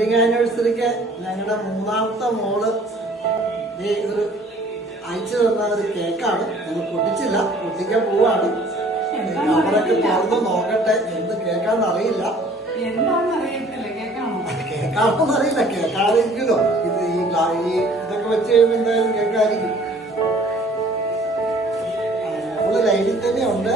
Wedding ആനിവേഴ്സറിക്ക് ഞങ്ങളുടെ മൂന്നാമത്തെ മോള് ഒരു അയച്ചു തന്ന ഒരു കേക്കാണ്. ഞങ്ങൾ പൊട്ടിച്ചില്ല, പൊട്ടിക്കാൻ പോവാണ്. അവരൊക്കെ തുറന്ന് നോക്കട്ടെ എന്ത് കേക്കാന്ന് അറിയില്ല. കേക്കാണോന്ന് അറിയില്ല, കേക്കായിരിക്കുമല്ലോ. ഇത് ഇതൊക്കെ വെച്ച് കഴിയുമ്പോൾ എന്തായാലും കേക്കായിരിക്കും. മോള് ലൈനിൽ തന്നെ ഉണ്ട്.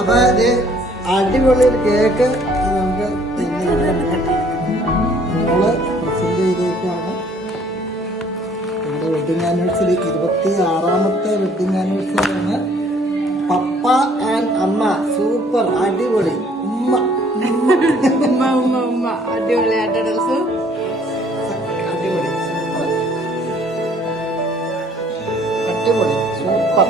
അപ്പൊ ഇത് അടിപൊളി ഒരു കേക്ക് നമുക്ക് മോള് പ്രസന്റ് ചെയ്തേക്കാണ്. നമ്മുടെ വെഡിങ് ആനിവേഴ്സറി 26ാമത്തെ വെഡിങ് ആനിവേഴ്സറി ആണ്. പപ്പ ആൻഡ് അമ്മ സൂപ്പർ അടിപൊളി. ഉമ്മ അടിപൊളിയായിട്ട് അടിപൊളി സൂപ്പർ അടിപൊളി സൂപ്പർ.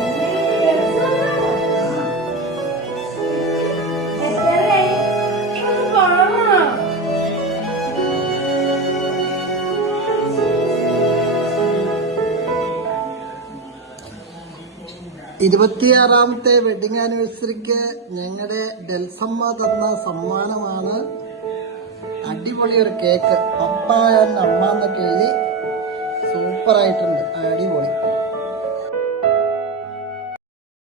26ാമത്തെ വെഡിങ് ആനിവേഴ്സറിക്ക് ഞങ്ങളുടെ ഡെൽസമ്മ തന്ന സമ്മാനമാണ് അടിപൊളി ഒരു കേക്ക്. പപ്പ ആൻഡ് അമ്മ എന്നൊക്കെ എഴുതി സൂപ്പറായിട്ടുണ്ട്. അടിപൊളി.